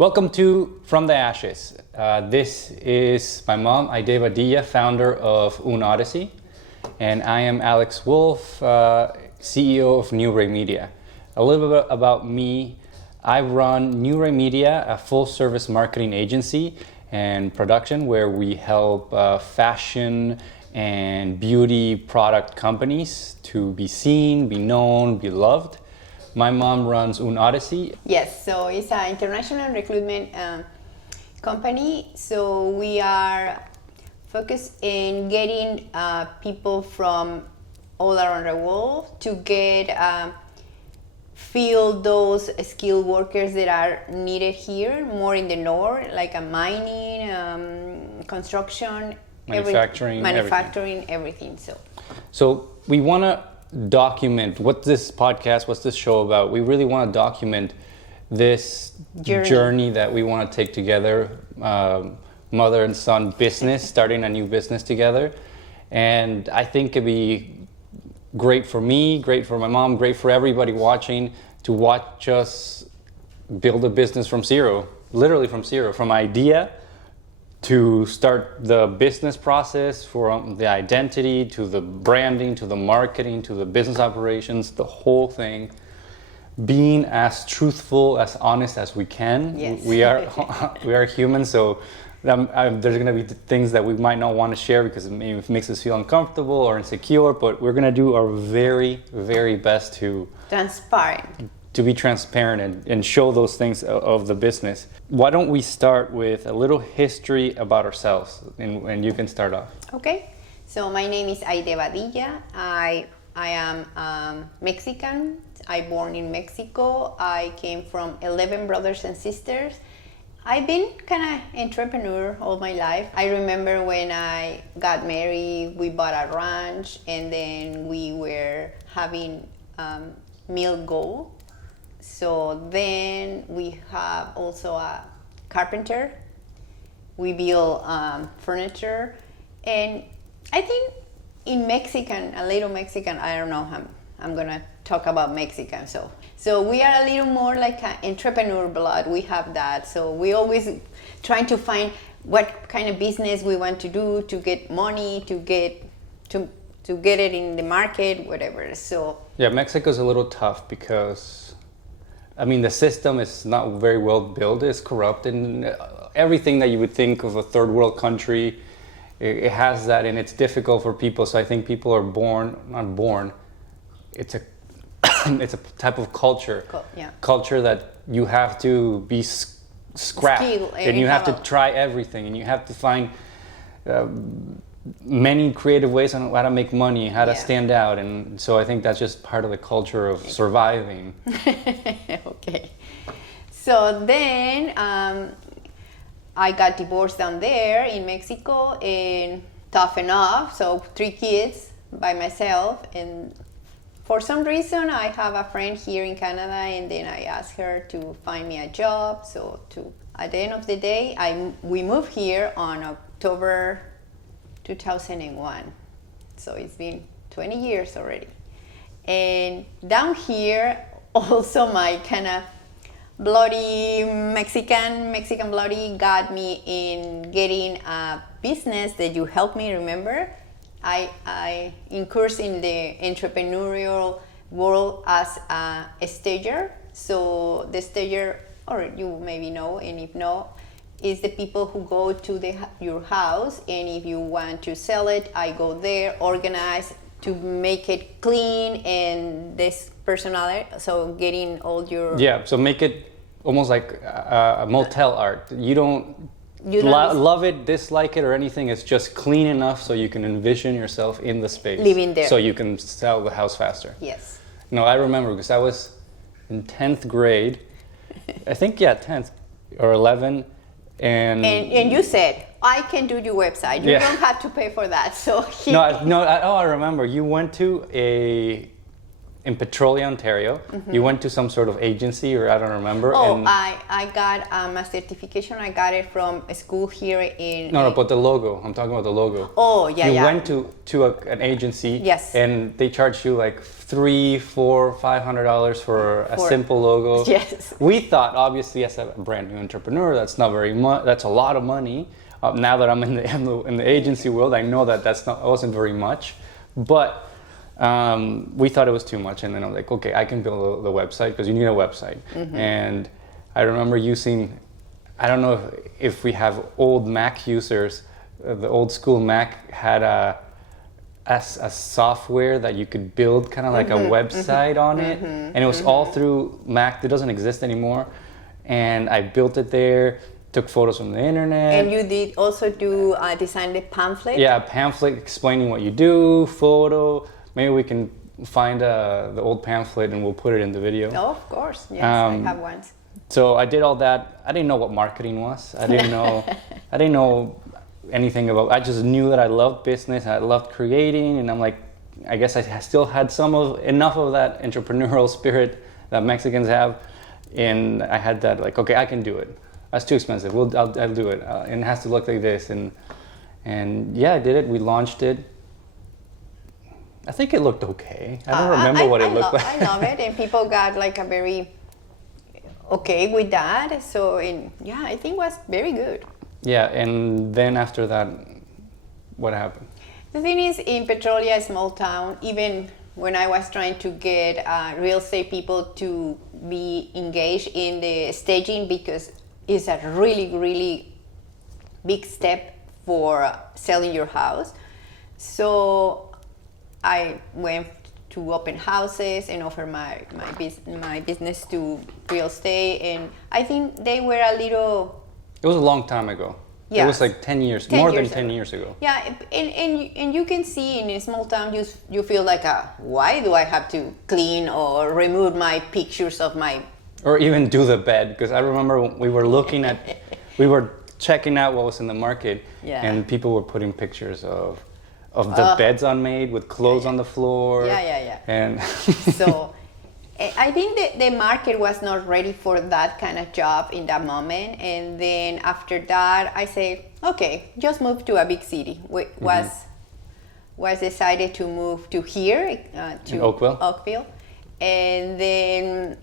Welcome to From the Ashes. This is my mom, Aide Badilla, founder of Un Odyssey, and I am Alex Wolf, CEO of New Ray Media. A little bit about me. I run New Ray Media, a full-service marketing agency and production where we help fashion and beauty product companies to be seen, be known, be loved. My mom runs Un Odyssey. Yes, so it's an international recruitment company. So we are focused in getting people from all around the world to get fill those skilled workers that are needed here, more in the north, like a mining, construction, Manufacturing, everything. So we want to document what's this show about. We really want to document this journey that we want to take together, mother and son business, starting a new business together. And I think it'd be great for me, great for my mom, great for everybody watching to watch us build a business from zero, literally from zero, from idea to start the business process, from the identity to the branding to the marketing to the business operations, the whole thing, being as truthful, as honest as we can. Yes. We are human, so there's going to be things that we might not want to share because it makes us feel uncomfortable or insecure, but we're going to do our very, very best to be transparent and show those things of the business. Why don't we start with a little history about ourselves, and you can start off. Okay, so my name is Aide Badilla. I am Mexican. I born in Mexico. I came from 11 brothers and sisters. I've been kind of entrepreneur all my life. I remember when I got married, we bought a ranch, and then we were having milk go. So then we have also a carpenter. We build furniture, and I think in Mexican, a little Mexican, I don't know how I'm gonna talk about Mexican. So we are a little more like an entrepreneur blood. We have that. So we always trying to find what kind of business we want to do to get money, to get it in the market, whatever. So yeah, Mexico's a little tough because the system is not very well built. It's corrupt, and everything that you would think of a third world country, it has that, and it's difficult for people. So I think people are not born. It's a it's a type of culture. Culture that you have to be scrapped, and you have to try everything, and you have to find many creative ways on how to make money, how to stand out, and so I think that's just part of the culture of surviving. Okay. So then I got divorced down there in Mexico, and tough enough. So 3 kids by myself, and for some reason I have a friend here in Canada, and then I asked her to find me a job. So at the end of the day, we moved here on October 2001. So it's been 20 years already. And down here, also my kind of bloody Mexican bloody got me in getting a business that you helped me remember. I incurred in the entrepreneurial world as a stager. So the stager, or you maybe know, and if not, is the people who go to your house, and if you want to sell it, I go there, organize to make it clean and this personality. So getting all your so make it almost like a motel art. You don't love it, dislike it, or anything. It's just clean enough so you can envision yourself in the space, living there, so you can sell the house faster. Yes. No, I remember because I was in 10th grade. I think 10th or 11. And you said, I can do your website. You don't have to pay for that. So I remember. You went to in Petrolia, Ontario. You went to some sort of agency, or I don't remember. Oh, and I got a certification. I got it from a school here in. no, but the logo. I'm talking about the logo. Oh, yeah, you yeah. went to an agency. Yes. And they charged you like $300, $400, $500 for a simple logo. Yes. We thought, obviously, as a brand new entrepreneur, that's not very much. That's a lot of money. Now that I'm in the agency world, I know that it wasn't very much, but. We thought it was too much, and then I'm like, okay, I can build the website, because you need a website. And I remember using, I don't know if we have old Mac users, the old school Mac had a software that you could build kind of like a website on it, and it was all through Mac. That doesn't exist anymore, and I built it there. Took photos from the internet. And you did also do design the pamphlet? Yeah, a pamphlet explaining what you do, photo. Maybe we can find the old pamphlet and we'll put it in the video. Oh, of course. Yes, I have one. So I did all that. I didn't know what marketing was. I didn't know anything about. I just knew that I loved business. I loved creating, and I'm like, I guess I still had enough of that entrepreneurial spirit that Mexicans have, and I had that like, okay, I can do it. That's too expensive. I'll do it. And it has to look like this, and yeah, I did it. We launched it. I think it looked okay. I don't remember what it looked like. I love it, and people got like a very okay with that. So, yeah, I think it was very good. Yeah, and then after that, what happened? The thing is, in Petrolia, a small town, even when I was trying to get real estate people to be engaged in the staging, because it's a really, really big step for selling your house. So I went to open houses and offer my business to real estate, and I think they were a little. It was a long time ago. Yes. It was like 10 years, more than 10 years ago. Yeah, and you can see in a small town, you feel like, why do I have to clean or remove my pictures of my. Or even do the bed, because I remember we were looking at, we were checking out what was in the market, and people were putting pictures of the beds unmade with clothes on the floor. Yeah. And so I think the market was not ready for that kind of job in that moment. And then after that, I said, okay, just move to a big city. Was decided to move to here, to in Oakville. And then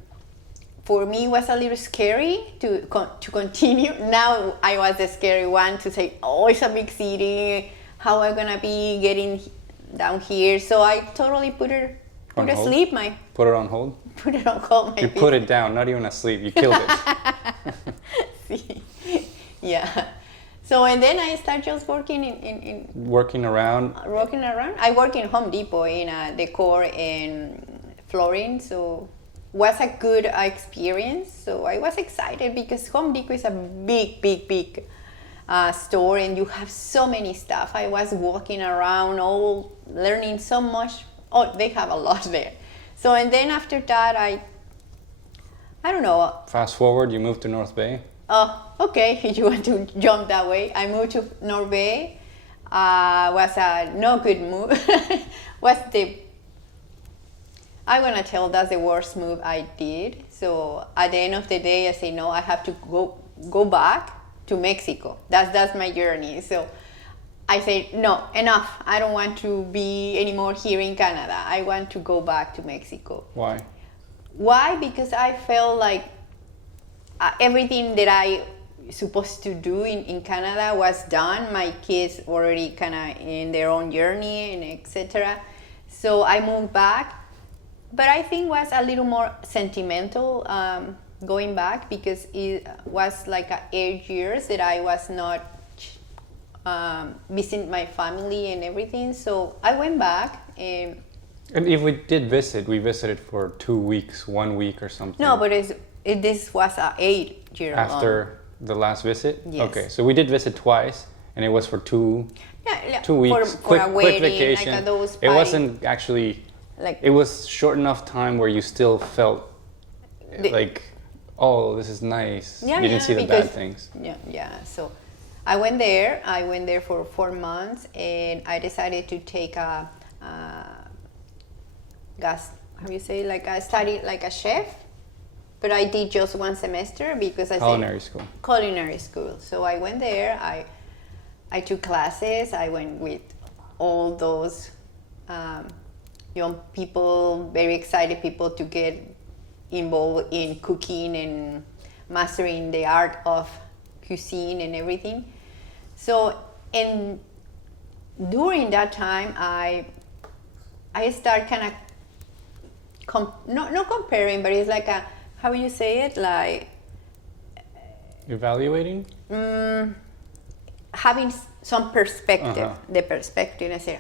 for me, it was a little scary to continue. Now I was the scary one to say, oh, it's a big city. How am I gonna be getting down here? So I totally put it asleep. Put it on hold? Put it on hold. You put it down, not even asleep. You killed it. See? Yeah. So, and then I started just working in working around. I work in Home Depot in decor and flooring. So was a good experience. So I was excited because Home Depot is a big store, and you have so many stuff. I was walking around, all learning so much. Oh, they have a lot there. So, and then after that, I don't know. Fast forward, you moved to North Bay. Oh, okay. If you want to jump that way, I moved to North Bay. Was a no good move. I'm gonna tell that's the worst move I did. So at the end of the day, I say no. I have to go back to Mexico. That's my journey. So I said no, enough. I don't want to be anymore here in Canada. I want to go back to Mexico. Why? Because I felt like everything that I supposed to do in Canada was done. My kids already kind of in their own journey and etc. So I moved back, but I think was a little more sentimental going back, because it was like 8 years that I was not visiting my family and everything. So I went back. And if we did visit, we visited for 2 weeks, 1 week or something. No, but this was 8 years after the last visit. Yes. Okay, so we did visit twice, and it was for 2 weeks. For a quick wedding, vacation. like those it wasn't actually. Like, it was short enough time where you still felt like, oh, this is nice. You didn't see the bad things. Yeah. So I went there. For 4 months, and I decided to take a gas how you say, like I studied like a chef, but I did just one semester because I Culinary said school. Culinary school. So I went there. I took classes. I went with all those young people, very excited people to get involved in cooking and mastering the art of cuisine and everything. So, and during that time, I start kind of not comparing, but it's like a, how you say it, like Evaluating? having some perspective. The perspective, I say,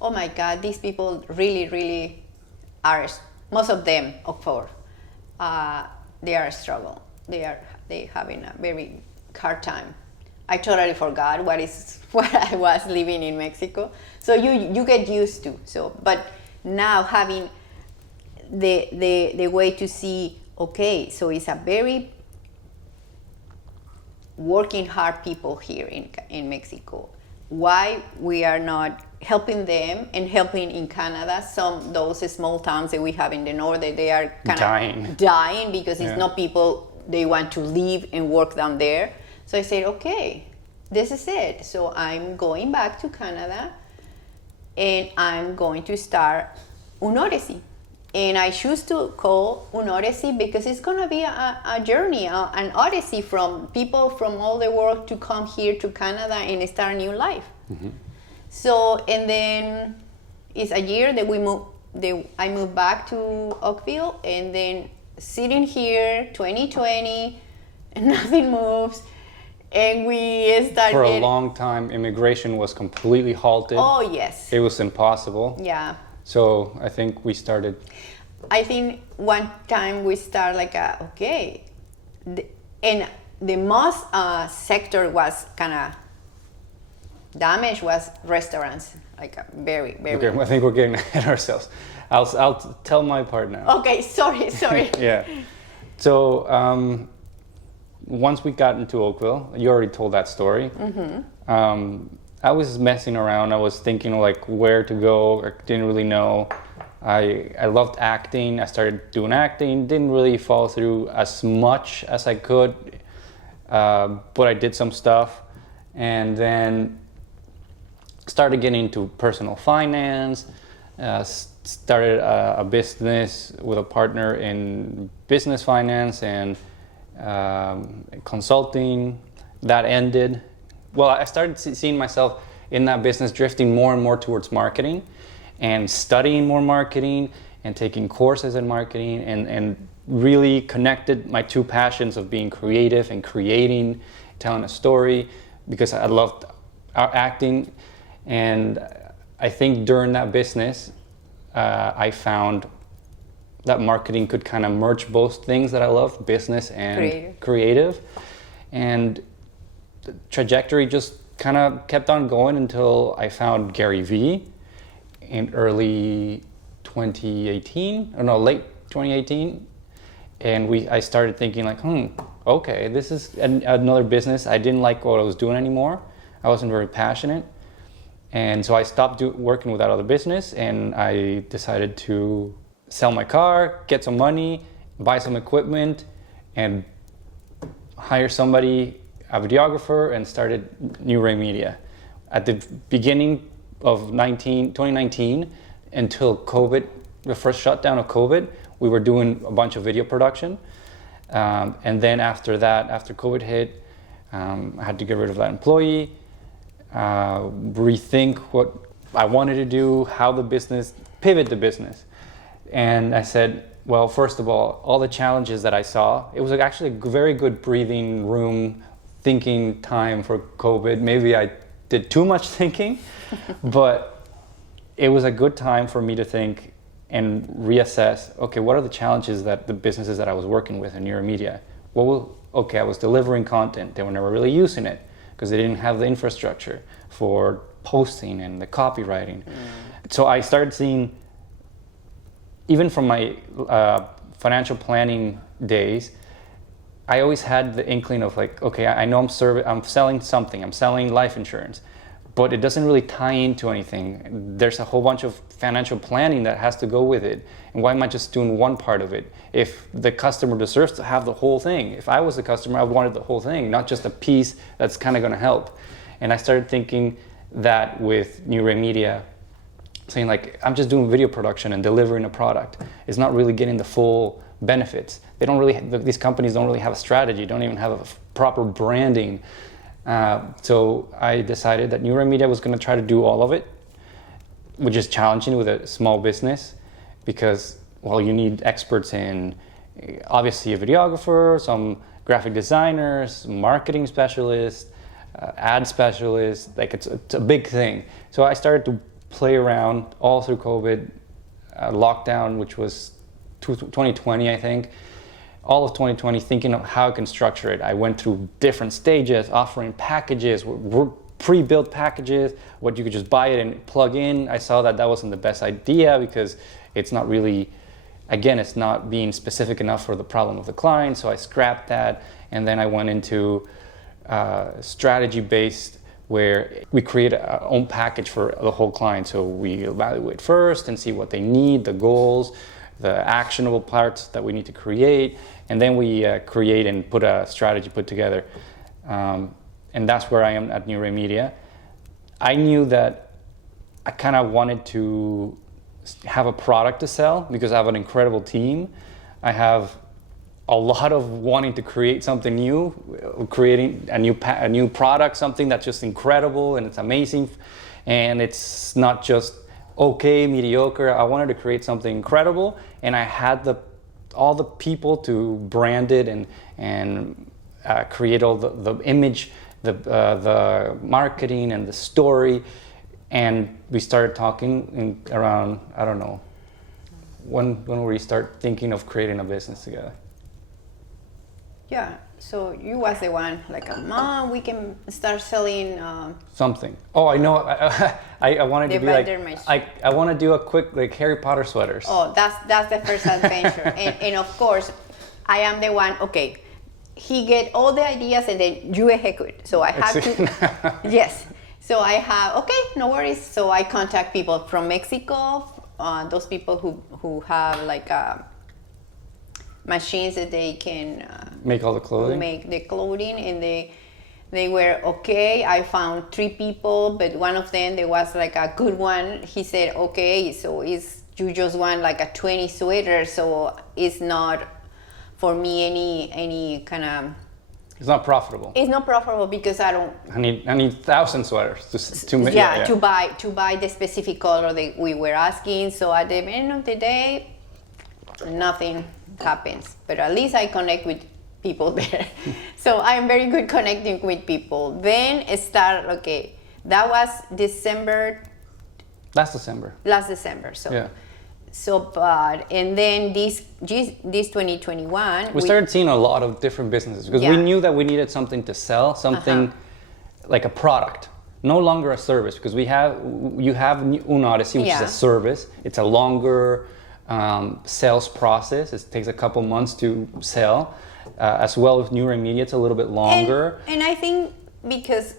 oh my God, these people really are. Most of them, of course, they are a struggle. They having a very hard time. I totally forgot what I was living in Mexico. So you get used to. So, but now having the way to see, okay, so it's a very working hard people here in Mexico. Why we are not helping them and helping in Canada, those small towns that we have in the north, that they are kind of dying because it's not people, they want to live and work down there. So I said, okay, this is it. So I'm going back to Canada and I'm going to start Un Odyssey. And I choose to call Un Odyssey because it's going to be a journey, an odyssey from people from all the world to come here to Canada and start a new life. Mm-hmm. So, and then it's a year that I moved back to Oakville, and then sitting here, 2020, and nothing moves. And we started... For a long time, immigration was completely halted. Oh, yes. It was impossible. Yeah. So I think we started... I think one time we started like, okay. And the most sector was kind of damaged was restaurants. Like very... Okay, I think we're getting ahead of ourselves. I'll tell my part now. Okay, sorry. Yeah. So... once we got into Oakville, you already told that story. Mm-hmm. I was messing around. I was thinking like where to go. I didn't really know. I loved acting. I started doing acting. Didn't really follow through as much as I could, but I did some stuff, and then started getting into personal finance. Started a business with a partner in business finance and consulting. That ended. Well, I started seeing myself in that business drifting more and more towards marketing and studying more marketing and taking courses in marketing and really connected my two passions of being creative and creating, telling a story, because I loved acting. And I think during that business, I found that marketing could kind of merge both things that I love, business and creative. And the trajectory just kind of kept on going until I found Gary Vee in early 2018, or no, late 2018. And I started thinking like, okay, this is another business. I didn't like what I was doing anymore. I wasn't very passionate. And so I stopped working with that other business, and I decided to sell my car, get some money, buy some equipment, and hire somebody, a videographer, and started New Ray Media. At the beginning of 2019, until COVID, the first shutdown of COVID, we were doing a bunch of video production. And then after that, after COVID hit, I had to get rid of that employee, rethink what I wanted to do, how the business, pivot the business. And I said, well, first of all the challenges that I saw, it was actually a very good breathing room, thinking time for COVID. Maybe I did too much thinking, but it was a good time for me to think and reassess, okay, what are the challenges that the businesses that I was working with in New Ray Media? I was delivering content. They were never really using it because they didn't have the infrastructure for posting and the copywriting. So I started seeing, even from my financial planning days, I always had the inkling of like, okay, I know I'm selling something. I'm selling life insurance, but it doesn't really tie into anything. There's a whole bunch of financial planning that has to go with it. And why am I just doing one part of it? If the customer deserves to have the whole thing, if I was the customer, I wanted the whole thing, not just a piece that's kind of going to help. And I started thinking that with New Ray Media, saying like, I'm just doing video production and delivering a product. It's not really getting the full benefits. They don't really, these companies don't really have a strategy, don't even have a proper branding. So I decided that New Ray Media was going to try to do all of it, which is challenging with a small business because, well, you need experts in, obviously a videographer, some graphic designers, marketing specialists, ad specialists, like it's a big thing. So I started to play around all through COVID, lockdown, which was 2020, I think. All of 2020 thinking of how I can structure it. I went through different stages, offering packages, pre-built packages, what you could just buy it and plug in. I saw that wasn't the best idea because it's not really, again, it's not being specific enough for the problem of the client, so I scrapped that. And then I went into strategy-based, where we create our own package for the whole client. So we evaluate first and see what they need, the goals, the actionable parts that we need to create, and then we create and put a strategy put together. And that's where I am at New Ray Media. I knew that I kind of wanted to have a product to sell because I have an incredible team. I have a lot of wanting to create something new, creating a new product, something that's just incredible and it's amazing. And it's not just okay, mediocre. I wanted to create something incredible, and I had all the people to brand it and create all the image, the marketing and the story. And we started talking around, I don't know, when we start thinking of creating a business together. Yeah, so you was the one, like, Mom, we can start selling... something. Oh, I know. I wanted to be like... I want to do a quick, like, Harry Potter sweaters. Oh, that's the first adventure. and of course, I am the one, okay, he get all the ideas and then you execute. So I have to... Yes. So I have, okay, no worries. So I contact people from Mexico, those people who have, like... machines that they can make all the clothing. Make the clothing, and they were okay. I found 3 people, but one of them, there was like a good one. He said, okay, so you just want like a 20 sweater, so it's not for me any kind of. It's not profitable. It's not profitable because I need 1,000 sweaters to make. Yeah, to buy the specific color that we were asking. So at the end of the day, nothing happens, but at least I connect with people there. So I'm very good connecting with people. Then that was December. Last December. So yeah. So, but and then this 2021 we started seeing a lot of different businesses because we knew that we needed something to sell, something like a product, no longer a service, because you have Un Odyssey, which is a service. It's a longer sales process. It takes a couple months to sell. As well with New Ray Media, it's a little bit longer. And I think because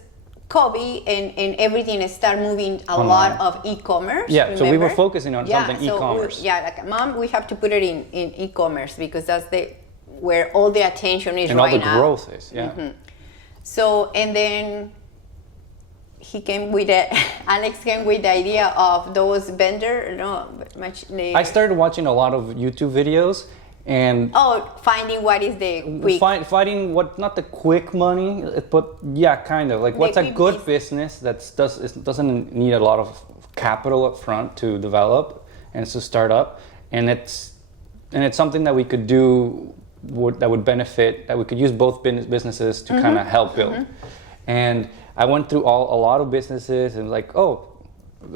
COVID and everything start moving a lot of e-commerce. Yeah, remember? so we were focusing on something e-commerce. Like, Mom, we have to put it in e-commerce because that's where all the attention is right now. And all the growth is, yeah. Mm-hmm. So, and then Alex came with the idea of those I started watching a lot of YouTube videos and finding what is the quick finding what, not the quick money, but yeah, kind of like what's a good business that doesn't need a lot of capital up front to develop and to start up, and it's something that we could do that would benefit, that we could use both businesses to kind of help build. And I went through a lot of businesses and like,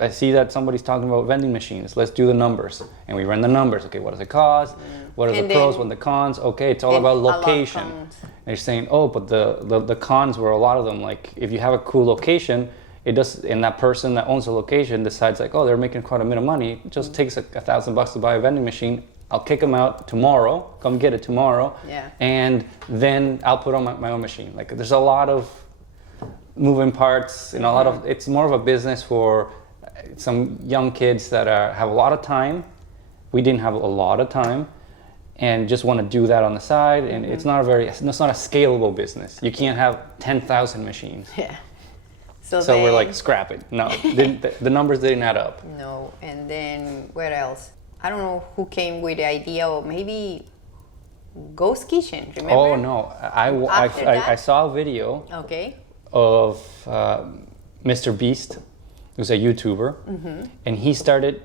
I see that somebody's talking about vending machines. Let's do the numbers. And we ran the numbers. Okay, what does it cost? What are the pros, what are the cons? Okay, it's all about location. And you're saying, but the cons were a lot of them. Like, if you have a cool location, and that person that owns the location decides like, they're making quite a bit of money. It just takes $1,000 to buy a vending machine. I'll kick them out tomorrow. Come get it tomorrow. Yeah. And then I'll put on my own machine. Like, there's a lot of moving parts and a lot of, it's more of a business for some young kids that have a lot of time. We didn't have a lot of time and just want to do that on the side. And it's not a scalable business. You can't have 10,000 machines. Yeah. So we're like, scrap it. No, the numbers didn't add up. No, and then what else? I don't know who came with the idea of maybe Ghost Kitchen, remember? Oh no, I saw a video of Mr. Beast, who's a YouTuber, and he started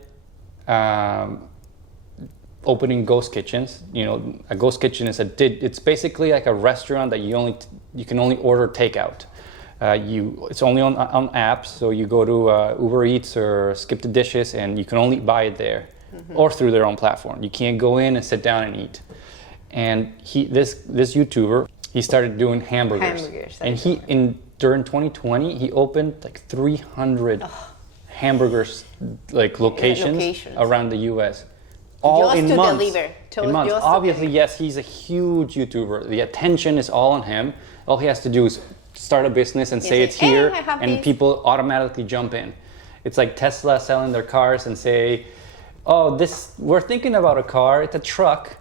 opening ghost kitchens. You know, a ghost kitchen is it's basically like a restaurant that you can only order takeout. It's only on apps, so you go to Uber Eats or Skip the Dishes, and you can only buy it there or through their own platform. You can't go in and sit down and eat. And this YouTuber, he started doing hamburgers, and during 2020 he opened like 300 hamburgers like locations around the U.S. all just in to months. Deliver. In months. Obviously, yes, he's a huge YouTuber. The attention is all on him. All he has to do is start a business and say it's here, and people automatically jump in. It's like Tesla selling their cars and say, "Oh, we're thinking about a car. It's a truck.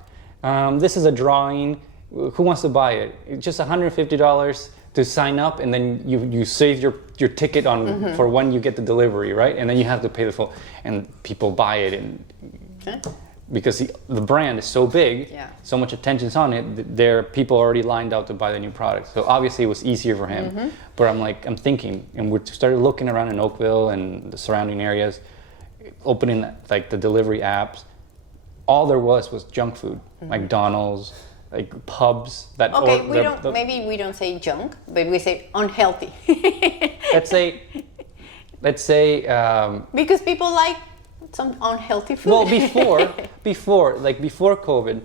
This is a drawing. Who wants to buy it? It's just $150 to sign up, and then you save your ticket on for when you get the delivery, right? And then you have to pay the full, and people buy it, and because the brand is so big, so much attention's on it. There are people already lined up to buy the new product. So obviously it was easier for him. But I'm thinking, and we started looking around in Oakville and the surrounding areas, opening like the delivery apps. All there was junk food, McDonald's, like pubs that. Okay, maybe we don't say junk, but we say unhealthy. let's say. Because people like some unhealthy food. Well, before COVID,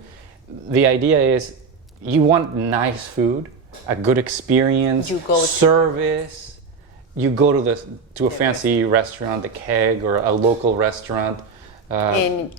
the idea is you want nice food, a good experience, service. You go to a fancy restaurant, the Keg, or a local restaurant, and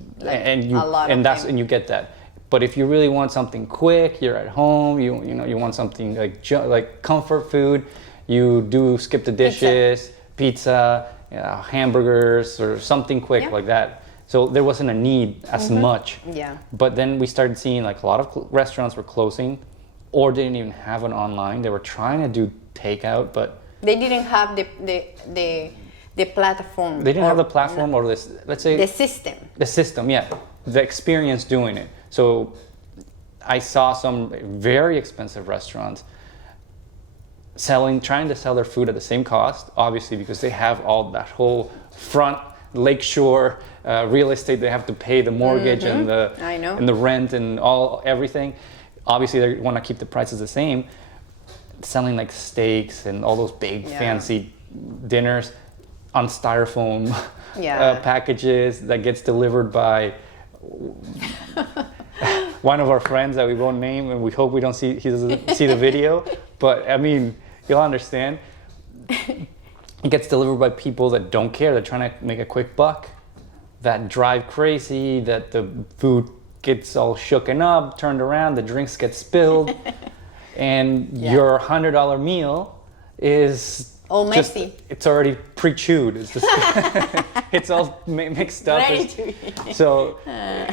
you get that. But if you really want something quick, you're at home. You want something like comfort food. You do Skip the Dishes, pizza, hamburgers, or something quick like that. So there wasn't a need as much. Yeah. But then we started seeing like a lot of restaurants were closing, or didn't even have an online. They were trying to do takeout, but they didn't have the platform. They didn't have the platform or this. Let's say the system. The system, yeah, the experience doing it. So I saw some very expensive restaurants trying to sell their food at the same cost, obviously because they have all that whole front lakeshore real estate. They have to pay the mortgage and the rent and everything. Obviously, they want to keep the prices the same. Selling like steaks and all those big fancy dinners on styrofoam packages that gets delivered by one of our friends that we won't name, and we hope he doesn't see the video. But I mean, you'll understand. It gets delivered by people that don't care. They're trying to make a quick buck, that drive crazy, that the food gets all shooken up, turned around, the drinks get spilled, and your $100 meal is all messy. It's already pre-chewed. It's just it's all mixed up. So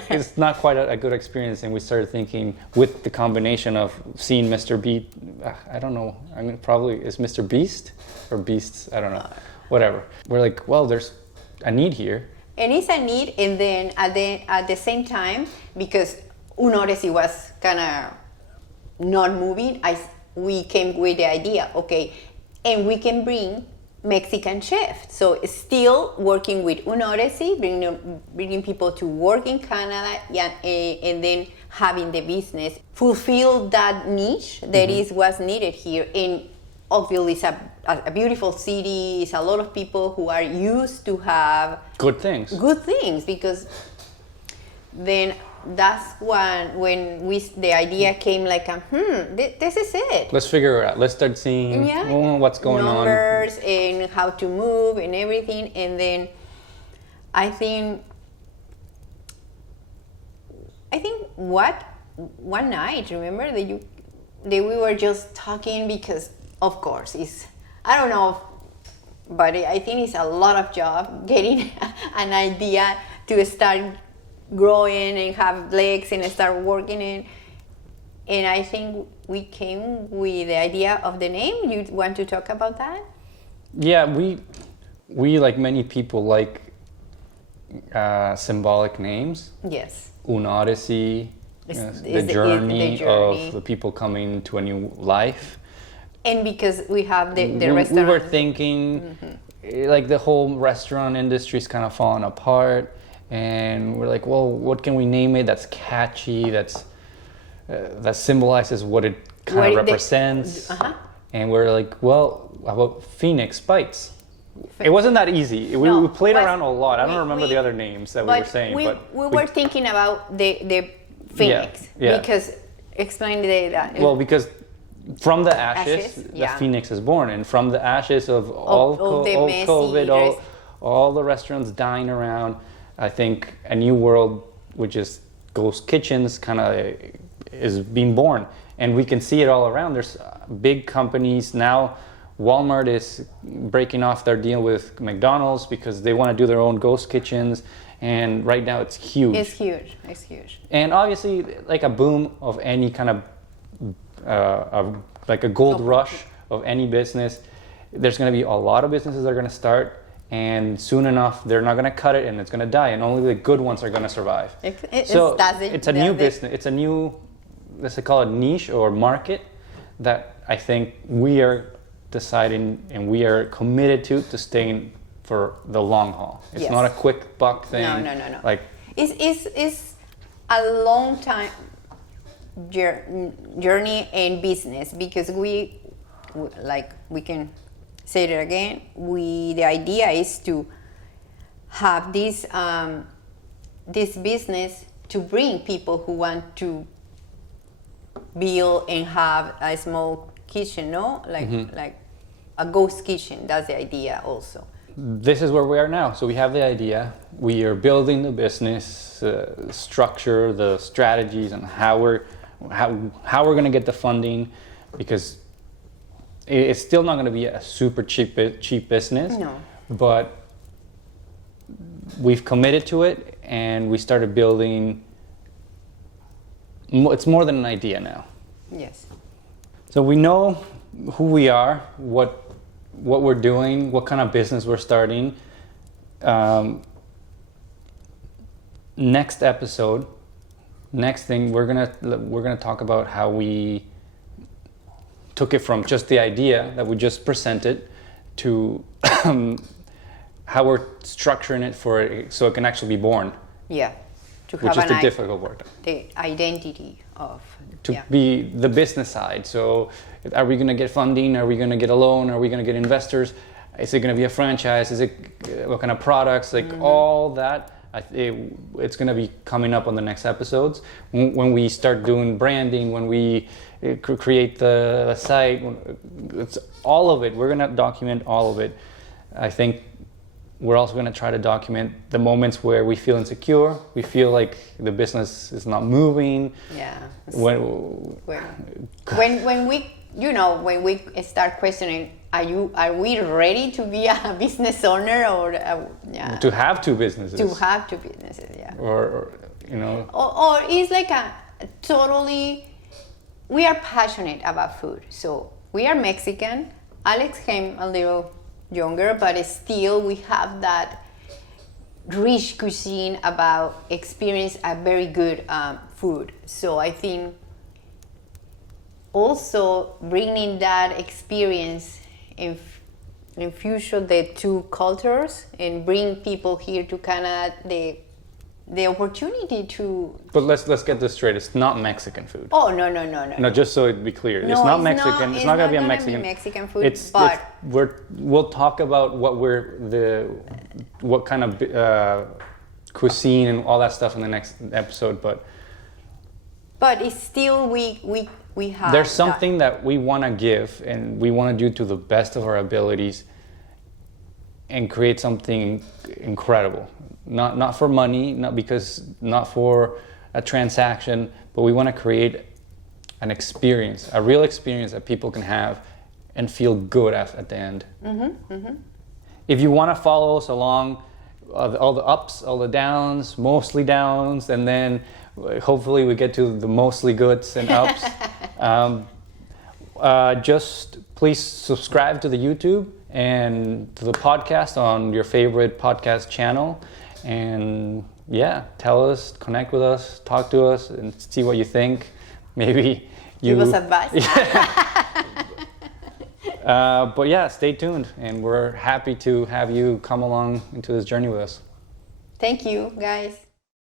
it's not quite a good experience. And we started thinking, with the combination of seeing Mr. Beast, I don't know. I mean, probably is Mr. Beast or Beasts. I don't know. Whatever. We're like, well, there's a need here. And it's a need, and then at the same time, because Unoresi was kind of not moving, we came with the idea, okay, and we can bring Mexican chefs. So still working with Unoresi, bringing people to work in Canada, and then having the business fulfill that niche that is what's needed here. And Oakville is a beautiful city. It's a lot of people who are used to have good things, because then that's when the idea came, like, this is it. Let's figure it out. Let's start seeing what's going on. Numbers and how to move and everything. And then I think one night, remember that we were just talking, because of course it's I don't know, but I think it's a lot of job getting an idea to start growing and have legs and start working in. And I think we came with the idea of the name. You want to talk about that? Yeah, we like many people like symbolic names. Yes. An odyssey, the journey of the people coming to a new life. And because we have the restaurant. We were thinking, like the whole restaurant industry is kind of falling apart. And we're like, well, what can we name it that's catchy, that symbolizes what it kind of represents? And we're like, well, how about Phoenix Bites? It wasn't that easy. We played around a lot. I don't remember the other names that we were saying. But we were thinking about the Phoenix. Yeah. Because, explain that. Well, because from the ashes the Phoenix is born. And from the ashes of all COVID, all the restaurants dying around, I think a new world, which is ghost kitchens, kind of is being born. And we can see it all around. There's big companies now. Walmart is breaking off their deal with McDonald's because they want to do their own ghost kitchens. And right now it's huge. It's huge. And obviously, like a boom of any kind of, like a gold rush of any business, there's going to be a lot of businesses that are going to start. And soon enough, they're not going to cut it and it's going to die. And only the good ones are going to survive. It's a new business. It's a new, let's call it niche or market that I think we are deciding and we are committed to staying for the long haul. It's not a quick buck thing. No. Like it's a long time journey in business because we can say it again. The idea is to have this business to bring people who want to build and have a small kitchen, like a ghost kitchen. That's the idea also. This is where we are now. So we have the idea. We are building the business structure, the strategies, and how we're going to get the funding, because it's still not going to be a super cheap business. No. But we've committed to it, and we started building. It's more than an idea now. Yes. So we know who we are, what we're doing, what kind of business we're starting. Next episode, next thing, we're gonna talk about how we took it from just the idea that we just presented to how we're structuring it so it can actually be born. Yeah. Which is the difficult part. The identity of... be the business side. So are we going to get funding? Are we going to get a loan? Are we going to get investors? Is it going to be a franchise? Is it what kind of products? Like all that, it's going to be coming up on the next episodes. When we start doing branding, when we create the site, it's all of it. We're going to document all of it. I think we're also going to try to document the moments where we feel insecure. We feel like the business is not moving. Yeah. When we start questioning, are we ready to be a business owner or to have two businesses? To have two businesses, yeah. Or it's like we are passionate about food. So we are Mexican. Alex came a little younger, but still we have that rich cuisine about experience a very good food. So I think also bringing that experience in fusion the two cultures and bring people here to Canada the opportunity to... But let's get this straight. It's not Mexican food. Oh, no. No, just so it be clear. No, it's not Mexican. It's not going to be a Mexican food. We'll talk about what kind of cuisine and all that stuff in the next episode, but it's still we have... There's something that we want to give and we want to do to the best of our abilities and create something incredible. Not for money, not for a transaction, but we want to create an experience, a real experience that people can have and feel good at the end. If you want to follow us along, all the ups, all the downs, mostly downs, and then hopefully we get to the mostly goods and ups. Just please subscribe to the YouTube and to the podcast on your favorite podcast channel. And yeah, tell us, connect with us, talk to us, and see what you think. Maybe you... Give us advice. But yeah, stay tuned, and we're happy to have you come along into this journey with us. Thank you, guys.